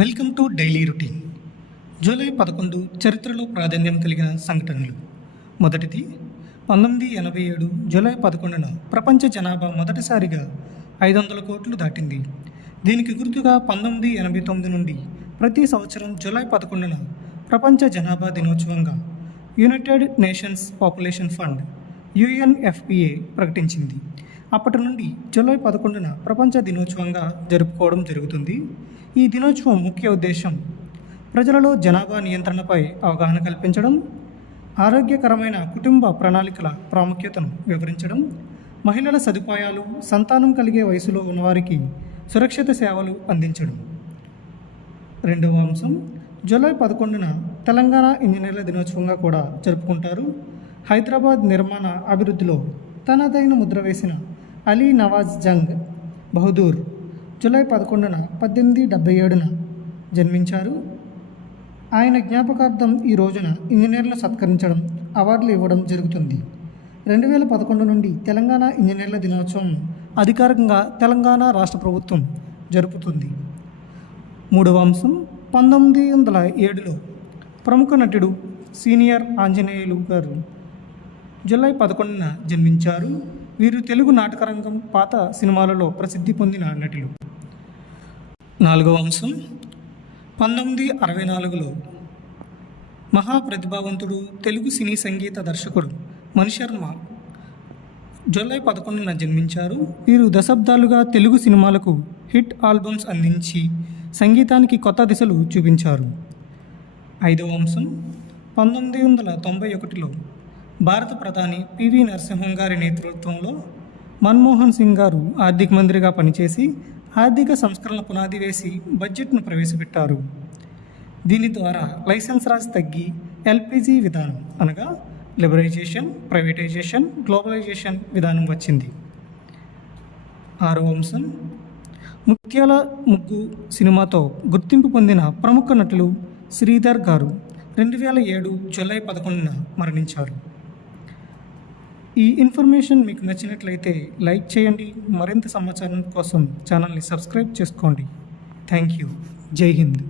Welcome to daily routine. July 11 చరిత్రలో ప్రాధాన్యం కలిగిన సంఘటనలు. మొదటిది, 1987 జూలై 11న ప్రపంచ జనాభా మొదటిసారిగా 500 కోట్లు దాటింది. దీనికి గుర్తుగా 1989 నుండి ప్రతి సంవత్సరం జూలై 11న ప్రపంచ జనాభా దినోత్సవంగా United nations population fund UNFPA ప్రకటించింది. అప్పటి నుండి జూలై 11న ప్రపంచ దినోత్సవంగా జరుపుకోవడం జరుగుతుంది. ఈ దినోత్సవం ముఖ్య ఉద్దేశం ప్రజలలో జనాభా నియంత్రణపై అవగాహన కల్పించడం, ఆరోగ్యకరమైన కుటుంబ ప్రణాళికల ప్రాముఖ్యతను వివరించడం, మహిళల సదుపాయాలు, సంతానం కలిగే వయసులో ఉన్నవారికి సురక్షిత సేవలు అందించడం. రెండవ అంశం, జూలై 11న తెలంగాణ ఇంజనీర్ల దినోత్సవంగా కూడా జరుపుకుంటారు. హైదరాబాద్ నిర్మాణ అభివృద్ధిలో తనదైన ముద్ర వేసిన అలీ నవాజ్ జంగ్ బహదూర్ జూలై 11న 1877న జన్మించారు. ఆయన జ్ఞాపకార్థం ఈ రోజున ఇంజనీర్లను సత్కరించడం, అవార్డులు ఇవ్వడం జరుగుతుంది. 2011 నుండి తెలంగాణ ఇంజనీర్ల దినోత్సవం అధికారికంగా తెలంగాణ రాష్ట్ర ప్రభుత్వం జరుపుతుంది. మూడవ అంశం, 1907లో ప్రముఖ నటుడు సీనియర్ ఆంజనేయులు గారు జూలై 11న జన్మించారు. వీరు తెలుగు నాటకరంగం, పాత సినిమాలలో ప్రసిద్ధి పొందిన నటులు. నాలుగవ అంశం, 1964లో మహాప్రతిభావంతుడు తెలుగు సినీ సంగీత దర్శకుడు మణిశర్మ జూలై 11న జన్మించారు. వీరు దశాబ్దాలుగా తెలుగు సినిమాలకు హిట్ ఆల్బమ్స్ అందించి సంగీతానికి కొత్త దిశలు చూపించారు. ఐదవ అంశం, 1991లో భారత ప్రధాని PV నరసింహన్ గారి నేతృత్వంలో మన్మోహన్ సింగ్ గారు ఆర్థిక మంత్రిగా పనిచేసి ఆర్థిక సంస్కరణల పునాది వేసి బడ్జెట్ను ప్రవేశపెట్టారు. దీని ద్వారా లైసెన్స్ రాజ్ తగ్గి LPG విధానం అనగా లిబరైజేషన్, ప్రైవేటైజేషన్, గ్లోబలైజేషన్ విధానం వచ్చింది. ఆరవ అంశం, ముత్యాల ముగ్గు సినిమాతో గుర్తింపు పొందిన ప్రముఖ నటులు శ్రీధర్ గారు 2007 జూలై 11న మరణించారు. ఈ ఇన్ఫర్మేషన్ మీకు నచ్చినట్లయితే లైక్ చేయండి. మరింత సమాచారం కోసం ఛానల్ని సబ్స్క్రైబ్ చేసుకోండి. Thank you. జై హింద్.